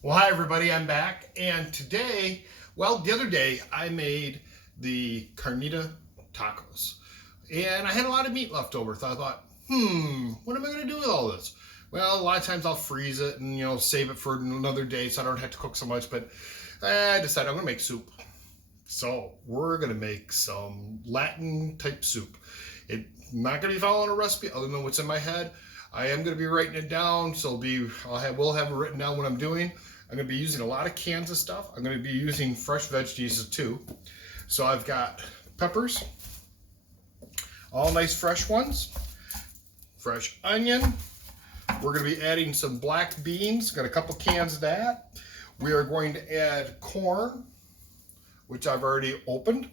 Well, hi everybody, I'm back, and today, well, the other day I made the carnita tacos, and I had a lot of meat left over, so I thought, what am I going to do with all this? Well, a lot of times I'll freeze it and save it for another day so I don't have to cook so much. But I decided I'm going to make soup. So we're going to make some Latin type soup. It's not going to be following a recipe other than what's in my head. I am going to be writing it down, so we'll have it written down what I'm doing. I'm going to be using a lot of cans of stuff. I'm going to be using fresh veggies too. So I've got peppers, all nice fresh ones, fresh onion. We're going to be adding some black beans. Got a couple cans of that. We are going to add corn, which I've already opened.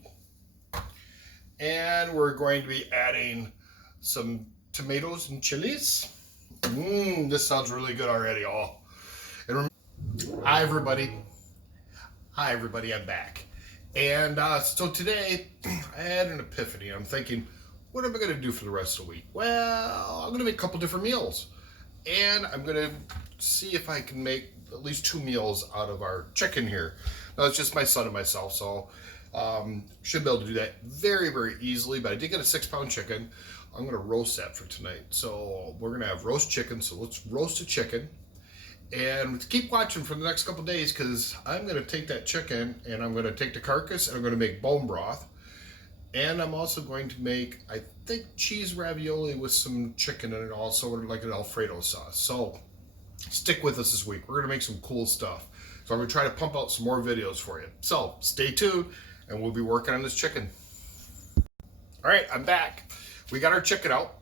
And we're going to be adding some tomatoes and chilies. This sounds really good already, all. And hi everybody. Hi everybody, I'm back. And so today I had an epiphany. I'm thinking, what am I going to do for the rest of the week? Well, I'm going to make a couple different meals. And I'm going to see if I can make at least 2 meals out of our chicken here. Now, it's just my son and myself, so should be able to do that very, very easily. But I did get a 6-pound chicken. I'm going to roast that for tonight. So we're going to have roast chicken. So let's roast a chicken. And keep watching for the next couple days, because I'm going to take that chicken and I'm going to take the carcass and I'm going to make bone broth. And I'm also going to make, I think, cheese ravioli with some chicken in it, also like an Alfredo sauce. So stick with us this week. We're going to make some cool stuff. So I'm going to try to pump out some more videos for you. So stay tuned and we'll be working on this chicken. All right, I'm back. We got our chicken out.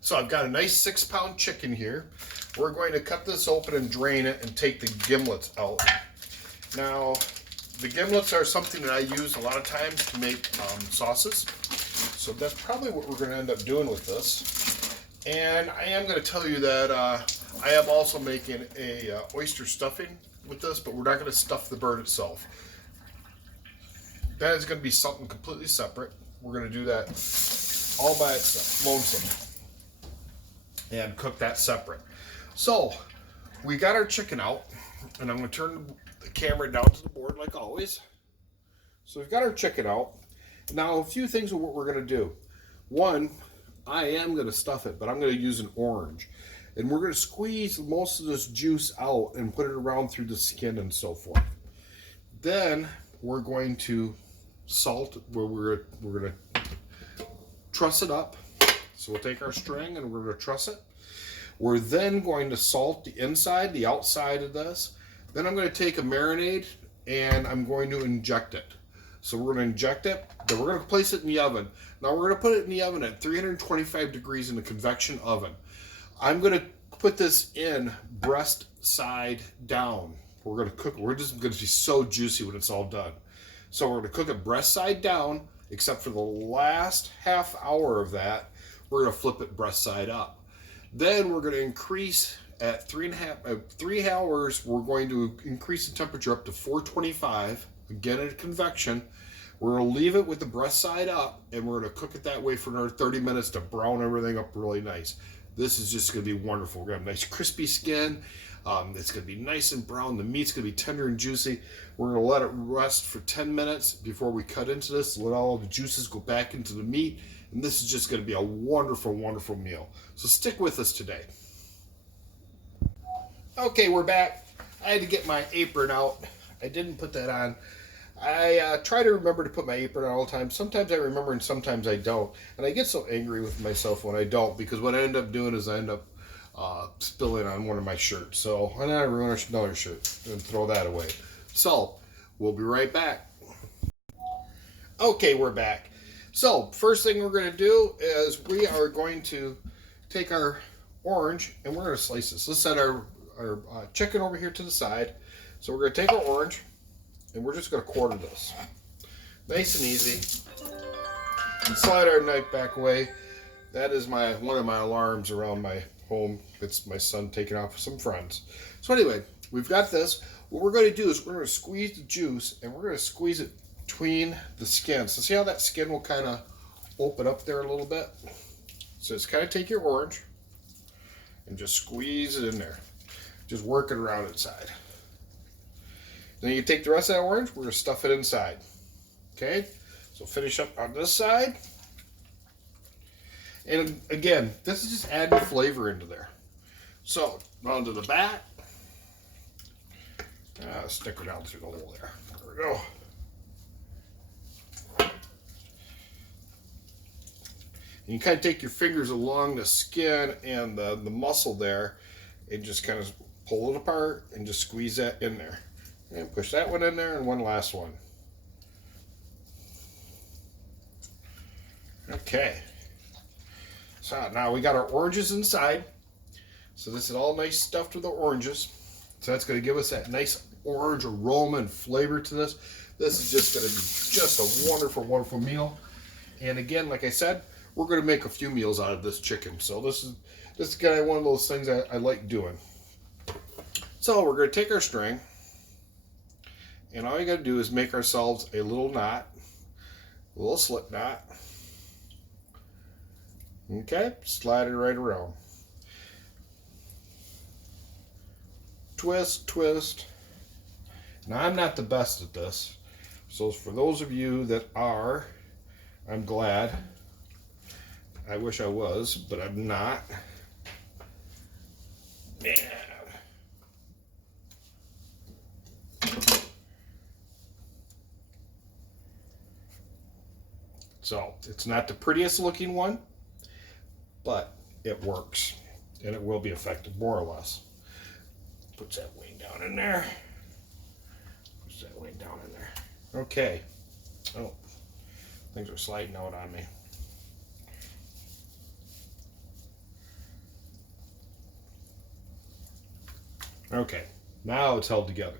So I've got a nice 6-pound chicken here. We're going to cut this open and drain it and take the gimlets out. Now, the gimlets are something that I use a lot of times to make sauces. So that's probably what we're going to end up doing with this. And I am going to tell you that I am also making a oyster stuffing with this, but we're not going to stuff the bird itself. That is going to be something completely separate. We're going to do that all by itself, lonesome, and cook that separate. So we got our chicken out, and I'm going to turn the camera down to the board like always. So we've got our chicken out. Now, a few things of what we're going to do. One, I am going to stuff it, but I'm going to use an orange. And we're going to squeeze most of this juice out and put it around through the skin and so forth. Then we're going to salt, where we're going to truss it up. So we'll take our string and we're going to truss it. We're then going to salt the inside, the outside of this. Then I'm going to take a marinade and I'm going to inject it. So we're going to inject it, then we're going to place it in the oven. Now we're going to put it in the oven at 325 degrees in the convection oven. I'm going to put this in breast side down. We're going to cook it. We're just going to be so juicy when it's all done. So we're going to cook it breast side down, except for the last half hour of that, we're going to flip it breast side up. Then we're going to increase at 3 hours. We're going to increase the temperature up to 425. Again, at convection. We're going to leave it with the breast side up, and we're going to cook it that way for another 30 minutes to brown everything up really nice. This is just going to be wonderful. We're going to have nice crispy skin. It's going to be nice and brown. The meat's going to be tender and juicy. We're going to let it rest for 10 minutes before we cut into this. Let all the juices go back into the meat. And this is just going to be a wonderful, wonderful meal. So stick with us today. Okay, we're back. I had to get my apron out. I didn't put that on. I try to remember to put my apron on all the time. Sometimes I remember and sometimes I don't. And I get so angry with myself when I don't, because what I end up doing is I end up spilling on one of my shirts. So why not ruin another shirt and throw that away? So we'll be right back. Okay, we're back. So first thing we're going to do is we are going to take our orange and we're going to slice this. Let's set our chicken over here to the side. So we're going to take our orange and we're just going to quarter this. Nice and easy. And slide our knife back away. That is one of my alarms around my home. It's my son taking off with some friends. So anyway, we've got this. What we're going to do is we're going to squeeze the juice and we're going to squeeze it between the skin. So see how that skin will kind of open up there a little bit? So just kind of take your orange and just squeeze it in there. Just work it around inside. Then you take the rest of that orange, we're going to stuff it inside. Okay? So finish up on this side. And again, this is just adding flavor into there. So, onto the back. Stick her down through the hole there. There we go. And you kind of take your fingers along the skin and the muscle there and just kind of pull it apart and just squeeze that in there. And push that one in there and one last one. Okay. So now we got our oranges inside. So this is all nice stuffed with the oranges. So that's going to give us that nice orange aroma and flavor to this. This is just going to be just a wonderful, wonderful meal. And again, like I said, we're going to make a few meals out of this chicken. So this is kind of one of those things I like doing. So we're going to take our string, and all you got to do is make ourselves a little knot, a little slip knot. Okay, slide it right around. Twist, twist. Now I'm not the best at this, so for those of you that are, I'm glad. I wish I was, but I'm not. Man. So it's not the prettiest looking one, but it works and it will be effective more or less. Puts that wing down in there. Puts that wing down in there. Okay. Oh, things are sliding out on me. Okay, now it's held together.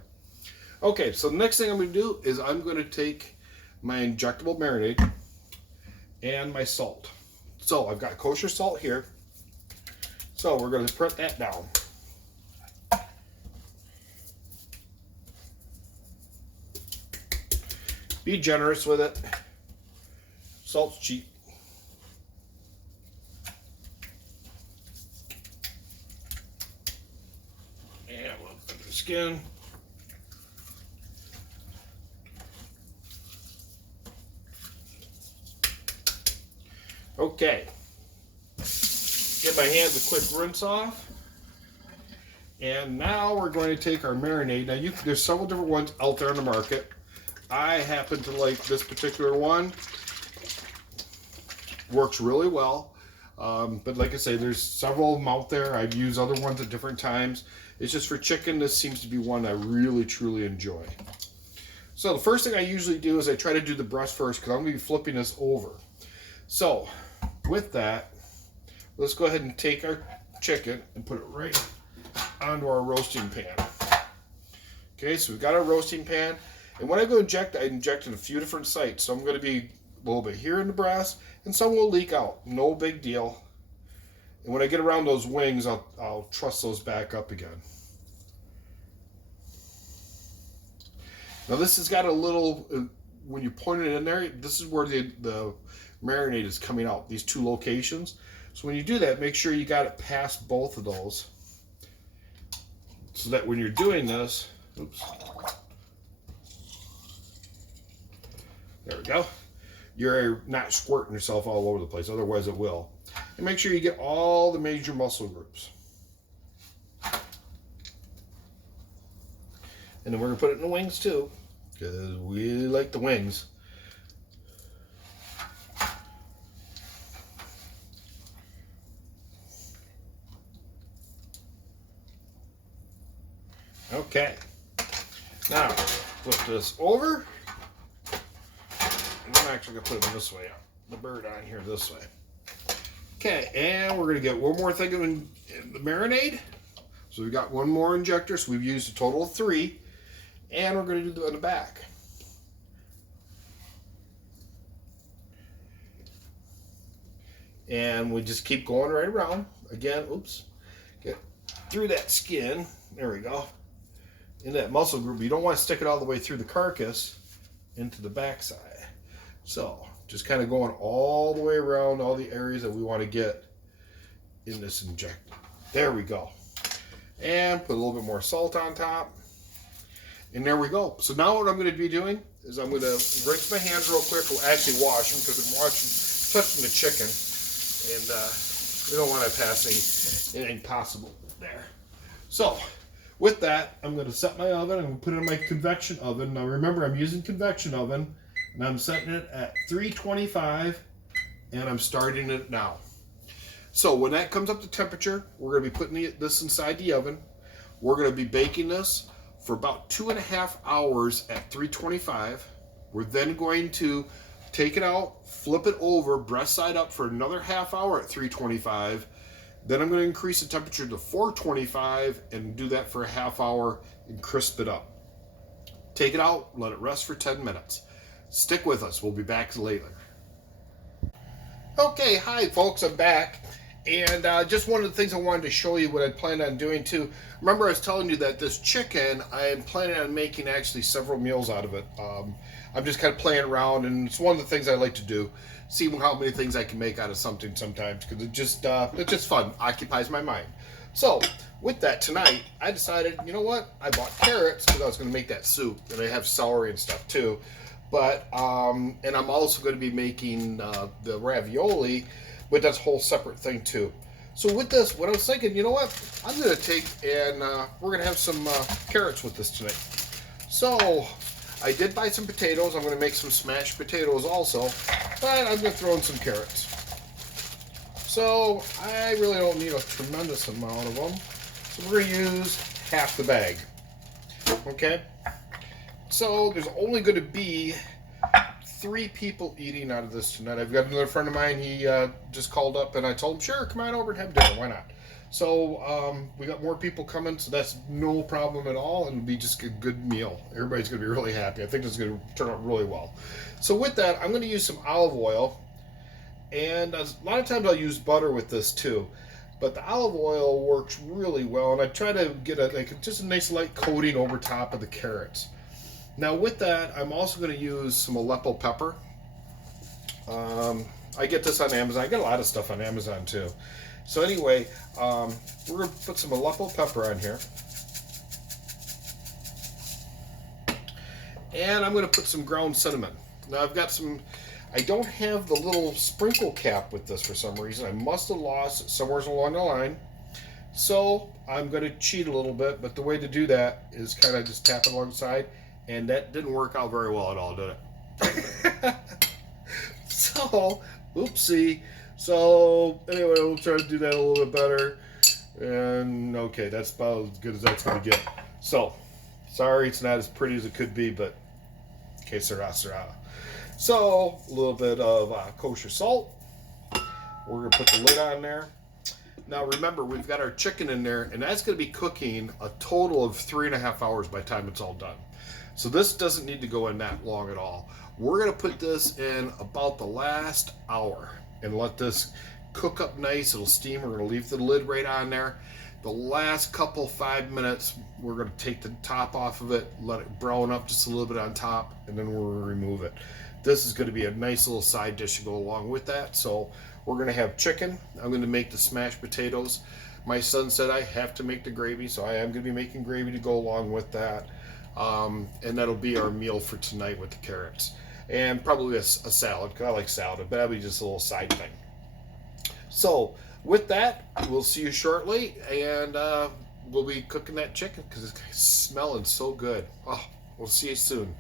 Okay, so the next thing I'm going to do is I'm going to take my injectable marinade and my salt. So I've got kosher salt here. So we're going to put that down. Be generous with it. Salt's cheap. And we'll put the skin. Okay. Give my hands a quick rinse off. And now we're going to take our marinade. Now there's several different ones out there on the market. I happen to like this particular one. Works really well. But like I say, there's several of them out there. I've used other ones at different times. It's just for chicken, this seems to be one I really, truly enjoy. So the first thing I usually do is I try to do the breast first because I'm going to be flipping this over. So with that, let's go ahead and take our chicken and put it right onto our roasting pan. Okay, so we've got our roasting pan. And when I go inject, I inject in a few different sites. So I'm going to be a little bit here in the breast, and some will leak out. No big deal. And when I get around those wings, I'll truss those back up again. Now this has got a little, when you point it in there, this is where the marinade is coming out, these two locations. So when you do that, make sure you got it past both of those. So that when you're doing this, oops. There we go. You're not squirting yourself all over the place, otherwise it will. And make sure you get all the major muscle groups. And then we're going to put it in the wings too, because we like the wings. Okay. Now, flip this over. And I'm actually going to put it this way, the bird on here this way. Okay, and we're going to get one more thing in the marinade. So we've got one more injector, so we've used a total of 3. And we're going to do it in the back. And we just keep going right around. Again, oops. Get through that skin. There we go. In that muscle group. You don't want to stick it all the way through the carcass into the backside. So, just kind of going all the way around all the areas that we want to get in this injector. There we go. And put a little bit more salt on top. And there we go. So now what I'm going to be doing is I'm going to rinse my hands real quick. We'll actually wash them because I'm touching the chicken. And we don't want to pass anything possible there. So with that, I'm going to set my oven. I'm going to put it in my convection oven. Now remember, I'm using convection oven. And I'm setting it at 325. And I'm starting it now. So when that comes up to temperature, we're going to be putting this inside the oven. We're going to be baking this for about 2.5 hours at 325. We're then going to take it out, flip it over, breast side up for another half hour at 325. Then I'm going to increase the temperature to 425 and do that for a half hour and crisp it up. Take it out, let it rest for 10 minutes. Stick with us. We'll be back later. Okay, hi folks, I'm back. And just one of the things I wanted to show you what I planned on doing too. Remember I was telling you that this chicken, I'm planning on making actually several meals out of it. I'm just kind of playing around, and it's one of the things I like to do. See how many things I can make out of something sometimes, because it's just fun, occupies my mind. So with that tonight, I decided, you know what? I bought carrots because I was going to make that soup, and I have celery and stuff too. But and I'm also going to be making the ravioli. But that's a whole separate thing too. So with this, what I was thinking, you know what? I'm going to take and we're going to have some carrots with this tonight. So I did buy some potatoes. I'm going to make some smashed potatoes also. But I'm going to throw in some carrots. So I really don't need a tremendous amount of them. So we're going to use half the bag. Okay? So there's only going to be 3 people eating out of this tonight. I've got another friend of mine. He just called up, and I told him, sure, come on over and have dinner. Why not? So we got more people coming, so that's no problem at all, and it'll be just a good meal. Everybody's going to be really happy. I think this is going to turn out really well. So with that, I'm going to use some olive oil, and a lot of times I'll use butter with this too. But the olive oil works really well, and I try to get just a nice light coating over top of the carrots. Now with that, I'm also going to use some Aleppo pepper. I get this on Amazon. I get a lot of stuff on Amazon too. So anyway, we're going to put some Aleppo pepper on here. And I'm going to put some ground cinnamon. Now I've got some, I don't have the little sprinkle cap with this for some reason. I must have lost it somewhere along the line. So I'm going to cheat a little bit, but the way to do that is kind of just tap it alongside. And that didn't work out very well at all, did it? So, oopsie. So, anyway, we'll try to do that a little bit better. And, okay, that's about as good as that's going to get. So, sorry it's not as pretty as it could be, but que sera, sera. So, a little bit of kosher salt. We're going to put the lid on there. Now, remember, we've got our chicken in there, and that's going to be cooking a total of 3.5 hours by the time it's all done. So this doesn't need to go in that long at all. We're going to put this in about the last hour and let this cook up nice. It'll steam. We're going to leave the lid right on there. The last 5 minutes, we're going to take the top off of it, let it brown up just a little bit on top, and then we'll remove it. This is going to be a nice little side dish to go along with that. So we're going to have chicken. I'm going to make the smashed potatoes. My son said I have to make the gravy, so I am going to be making gravy to go along with that. And that'll be our meal for tonight with the carrots. And probably a salad, because I like salad, but that'll be just a little side thing. So, with that, we'll see you shortly, and we'll be cooking that chicken, because it's smelling so good. Oh, we'll see you soon.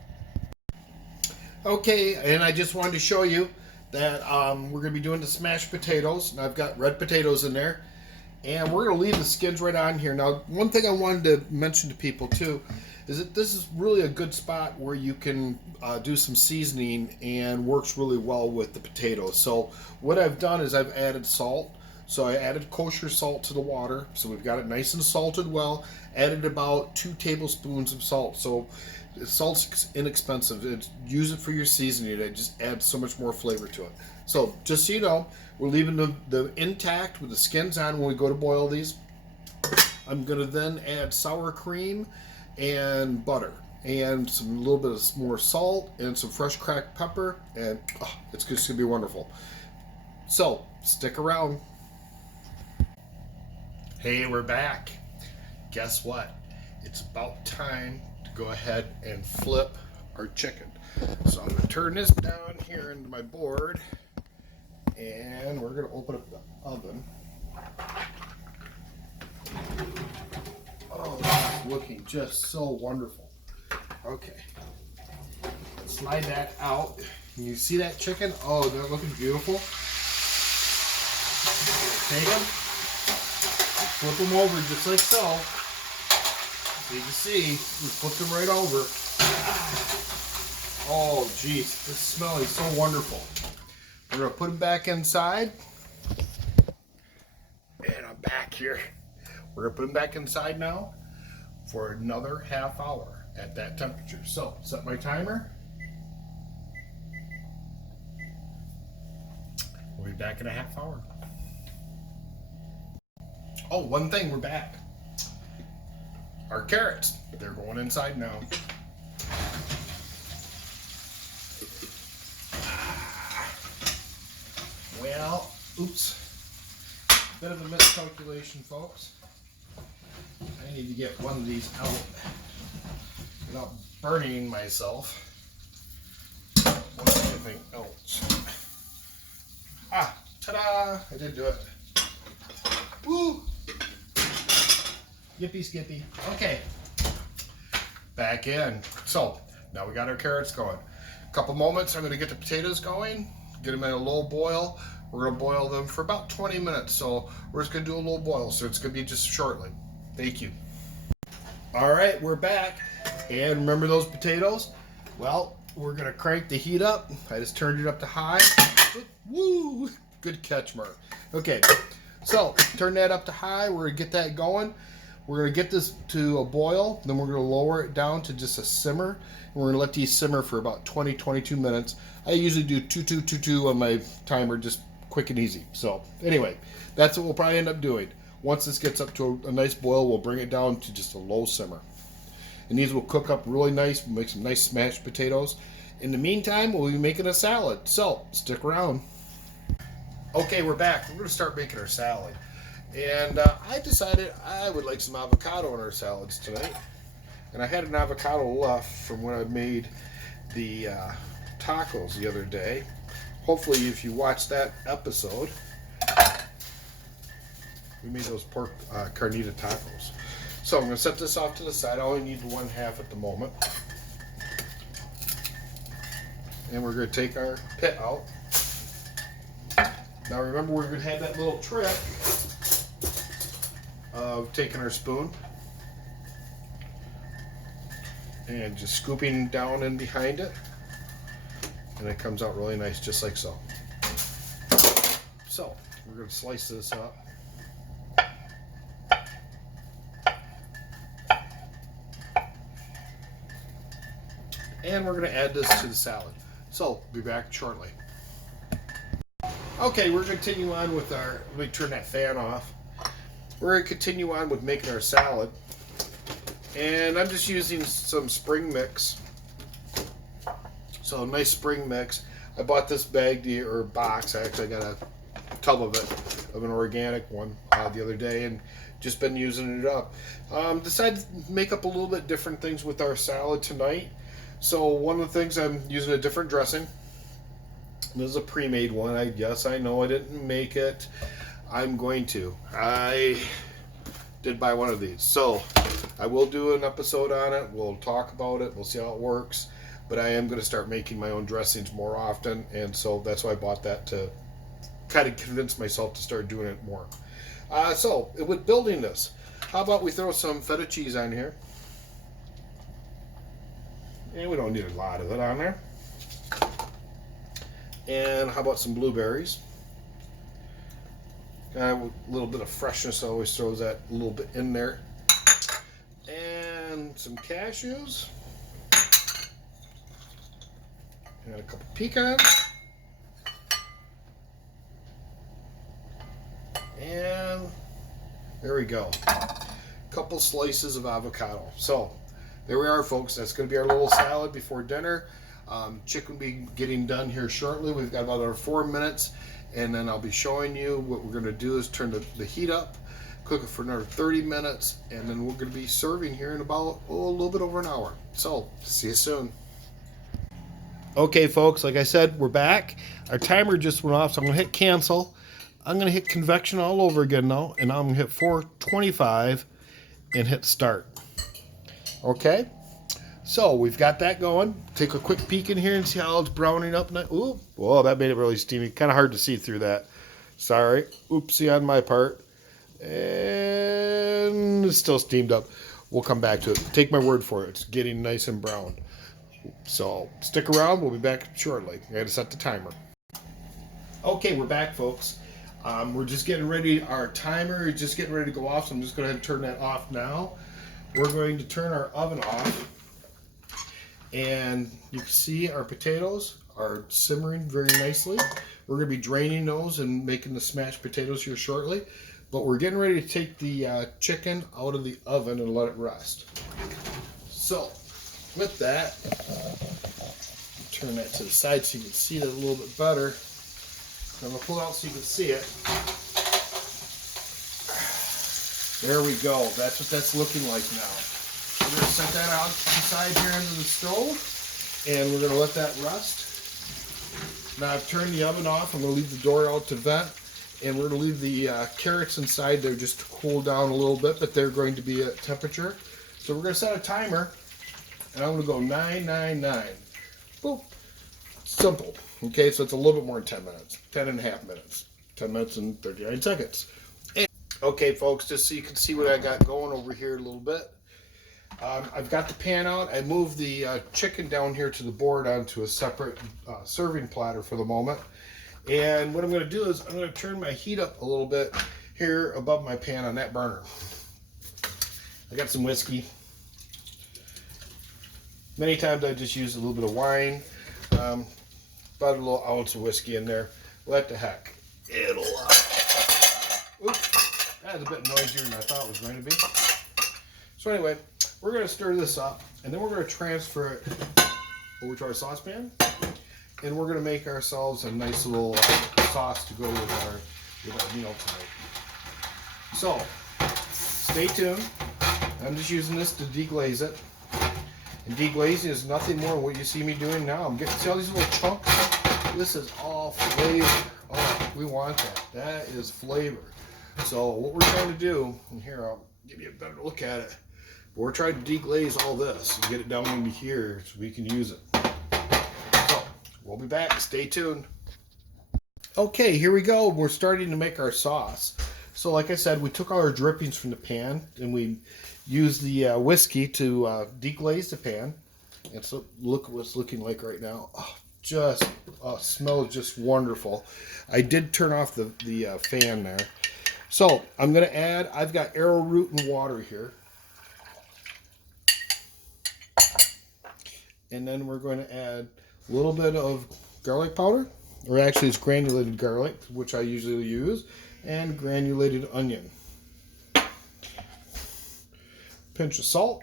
Okay, and I just wanted to show you that we're going to be doing the smashed potatoes, and I've got red potatoes in there. And we're going to leave the skins right on here. Now, one thing I wanted to mention to people, too, is that this is really a good spot where you can do some seasoning and works really well with the potatoes. So what I've done is I've added salt. So I added kosher salt to the water. So we've got it nice and salted well. Added about 2 tablespoons of salt. So salt's inexpensive. Use it for your seasoning. It just adds so much more flavor to it. So just so you know, we're leaving the intact with the skins on when we go to boil these. I'm going to then add sour cream and butter and some little bit of more salt and some fresh cracked pepper, and it's just going to be wonderful. So stick around. Hey, we're back. Guess what? It's about time to go ahead and flip our chicken. So I'm going to turn this down here into my board, and we're going to open up the oven. Oh, this is looking just so wonderful. Okay. Slide that out. Can you see that chicken? Oh, they're looking beautiful. Take them, flip them over just like so. So you can see, we flipped them right over. Oh, geez, this smell is so wonderful. We're gonna put them back inside. And I'm back here. We're gonna put them back inside now for another half hour at that temperature. So, set my timer. We'll be back in a half hour. Oh, one thing, we're back. Our carrots, they're going inside now. Well, oops. Bit of a miscalculation, folks. I need to get one of these out without burning myself. What's anything else? Ah, ta-da! I did do it. Woo! Yippee skippy. Okay. Back in. So, now we got our carrots going. A couple moments, I'm going to get the potatoes going, get them in a low boil. We're going to boil them for about 20 minutes. So, we're just going to do a low boil. So, it's going to be just shortly. Thank you. All right, we're back. And remember those potatoes? Well, we're going to crank the heat up. I just turned it up to high. Woo! Good catch, Mark. Okay. So, turn that up to high. We're going to get that going. We're going to get this to a boil. Then we're going to lower it down to just a simmer. And we're going to let these simmer for about 20-22 minutes. I usually do 2-2-2-2 on my timer, just quick and easy. So, anyway, that's what we'll probably end up doing. Once this gets up to a nice boil, we'll bring it down to just a low simmer. And these will cook up really nice. We'll make some nice smashed potatoes. In the meantime, we'll be making a salad. So, stick around. Okay, we're back. We're going to start making our salad. And I decided I would like some avocado in our salads tonight. And I had an avocado left from when I made the tacos the other day. Hopefully, if you watched that episode, we made those pork carnita tacos. So I'm going to set this off to the side. I only need 1/2 at the moment. And we're going to take our pit out. Now remember, we're going to have that little trick of taking our spoon and just scooping down in behind it, and it comes out really nice, just like so. So we're going to slice this up. And we're going to add this to the salad. So be back shortly. Okay, we're going to continue on with our, let me turn that fan off. We're going to continue on with making our salad. And I'm just using some spring mix. So, nice spring mix. I bought this bag, or box. I actually got a tub of it, of an organic one the other day, and just been using it up. Decided to make up a little bit different things with our salad tonight. So, one of the things, I'm using a different dressing. This is a pre-made one. Yes, I know I didn't make it. I'm going to. I did buy one of these. So, I will do an episode on it. We'll talk about it. We'll see how it works. But I am going to start making my own dressings more often. And so, that's why I bought that, to kind of convince myself to start doing it more. So, with building this, how about we throw some feta cheese on here? And we don't need a lot of it on there. And how about some blueberries? A little bit of freshness always throws that a little bit in there. And some cashews. And a couple pecans. And there we go. A couple slices of avocado. So there we are, folks. That's going to be our little salad before dinner. Chicken will be getting done here shortly. We've got about 4 minutes, and then I'll be showing you what we're going to do is turn the heat up, cook it for another 30 minutes, and then we're going to be serving here in about a little bit over an hour. So, see you soon. Okay, folks, like I said, we're back. Our timer just went off, so I'm going to hit cancel. I'm going to hit convection all over again now, and I'm going to hit 425 and hit start. Okay, so we've got that going. Take a quick peek in here and see how it's browning up. Ooh, whoa, that made it really steamy. Kind of hard to see through that. Sorry. Oopsie on my part. And it's still steamed up. We'll come back to it. Take my word for it. It's getting nice and brown. So stick around. We'll be back shortly. I got to set the timer. Okay, we're back, folks. We're just getting ready. Our timer is just getting ready to go off, so I'm just going to turn that off now. We're going to turn our oven off. And you can see our potatoes are simmering very nicely. We're going to be draining those and making the smashed potatoes here shortly. But we're getting ready to take the chicken out of the oven and let it rest. So, with that, turn that to the side so you can see that a little bit better. I'm going to pull it out so you can see it. There we go. That's what that's looking like now. We're going to set that out to the side here into the stove, and we're going to let that rest. Now I've turned the oven off. I'm going to leave the door out to vent, and we're going to leave the carrots inside there just to cool down a little bit, but they're going to be at temperature. So we're going to set a timer, and I'm going to go 999. Boop. Simple. Okay, so it's a little bit more than 10 minutes. 10 and a half minutes. 10 minutes and 39 seconds. And, okay, folks, just so you can see what I got going over here a little bit. I've got the pan out. I moved the chicken down here to the board onto a separate serving platter for the moment. And what I'm going to do is I'm going to turn my heat up a little bit here above my pan on that burner. I got some whiskey. Many times I just use a little bit of wine. About a little ounce of whiskey in there. What the heck. It'll... Oops. That was a bit noisier than I thought it was going to be. So anyway, we're going to stir this up, and then we're going to transfer it over to our saucepan, and we're going to make ourselves a nice little sauce to go with our meal tonight. So, stay tuned. I'm just using this to deglaze it. And deglazing is nothing more than what you see me doing now. I'm getting, see all these little chunks? This is all flavor. Oh, we want that. That is flavor. So what we're trying to do, and here I'll give you a better look at it. But we're trying to deglaze all this and get it down into here so we can use it. So we'll be back. Stay tuned. Okay, here we go. We're starting to make our sauce. So like I said, we took all our drippings from the pan and we used the whiskey to deglaze the pan. And so look at what it's looking like right now. Oh, just smells just wonderful. I did turn off the fan there. So I'm going to add, I've got arrowroot and water here. And then we're going to add a little bit of garlic powder, or actually it's granulated garlic, which I usually use, and granulated onion. Pinch of salt.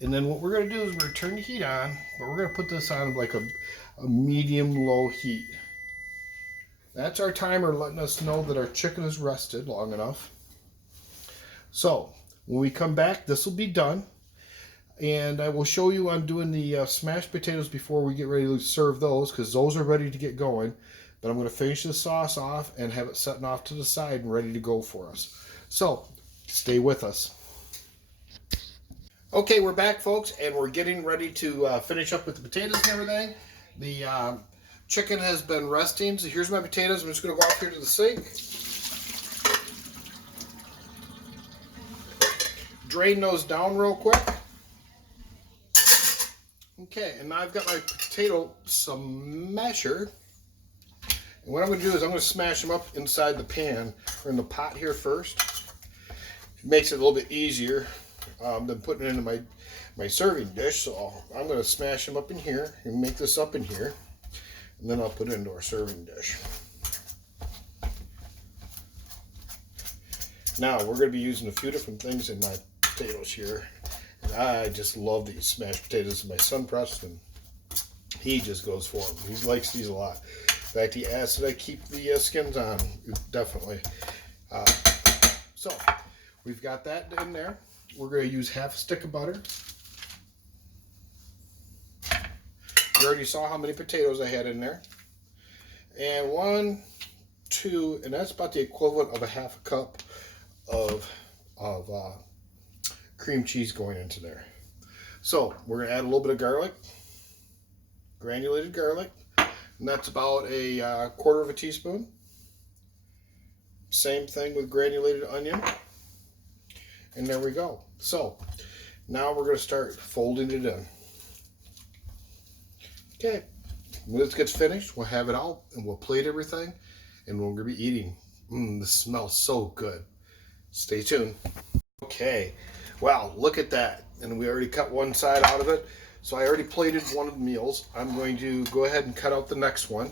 And then what we're going to do is we're going to turn the heat on, but we're going to put this on like a medium-low heat. That's our timer letting us know that our chicken is rested long enough. So when we come back, this will be done. And I will show you on doing the smashed potatoes before we get ready to serve those, because those are ready to get going. But I'm going to finish the sauce off and have it setting off to the side and ready to go for us. So stay with us. Okay, we're back, folks, and we're getting ready to finish up with the potatoes and everything. The chicken has been resting, so here's my potatoes. I'm just going to go off here to the sink. Drain those down real quick. Okay, and now I've got my potato smasher. And what I'm going to do is I'm going to smash them up inside the pan, or in the pot here first. It makes it a little bit easier than putting it into my serving dish. So I'm going to smash them up in here and make this up in here. And then I'll put it into our serving dish. Now, we're going to be using a few different things in my potatoes here. And I just love these smashed potatoes. My son Preston, he just goes for them. He likes these a lot. In fact, he asked that I keep the skins on. Definitely. So we've got that in there. We're going to use half a stick of butter. You already saw how many potatoes I had in there. And 1, 2, and that's about the equivalent of a half a cup of cream cheese going into there. So we're going to add a little bit of garlic, granulated garlic, and that's about a quarter of a teaspoon. Same thing with granulated onion. And there we go. So now we're going to start folding it in. Okay, when this gets finished, we'll have it out and we'll plate everything and we're going to be eating. This smells so good. Stay tuned. Okay, wow, look at that. And we already cut one side out of it. So I already plated one of the meals. I'm going to go ahead and cut out the next one.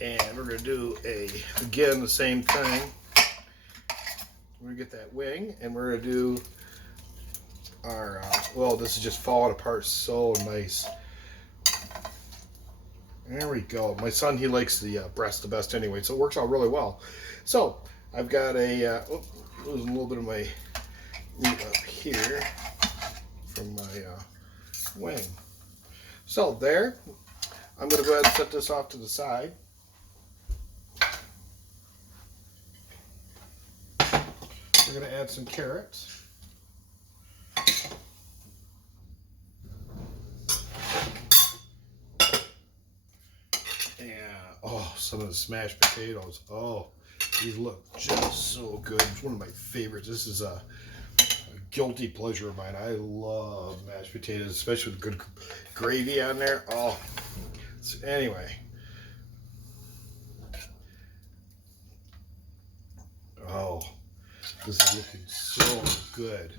And we're going to do again, the same thing. We're going to get that wing and we're going to do our, well, this is just falling apart so nice. There we go. My son, he likes the breast the best anyway, so it works out really well. So I've got a, there's a little bit of my meat up here from my wing. So there, I'm going to go ahead and set this off to the side. We're going to add some carrots. Oh, some of the smashed potatoes. Oh, these look just so good. It's one of my favorites. This is a guilty pleasure of mine. I love mashed potatoes, especially with good gravy on there. Oh, so anyway. Oh, this is looking so good.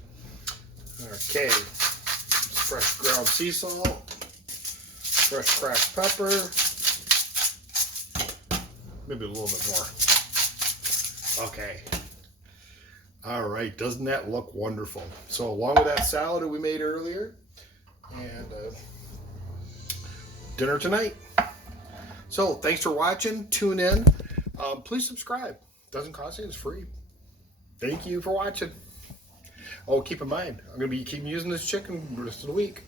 Okay, fresh ground sea salt, fresh cracked pepper. Maybe a little bit more. Okay. All right. Doesn't that look wonderful? So along with that salad that we made earlier and dinner tonight. So thanks for watching. Tune in. Please subscribe. Doesn't cost you. It's free. Thank you for watching. Oh, keep in mind, I'm going to be keep using this chicken the rest of the week.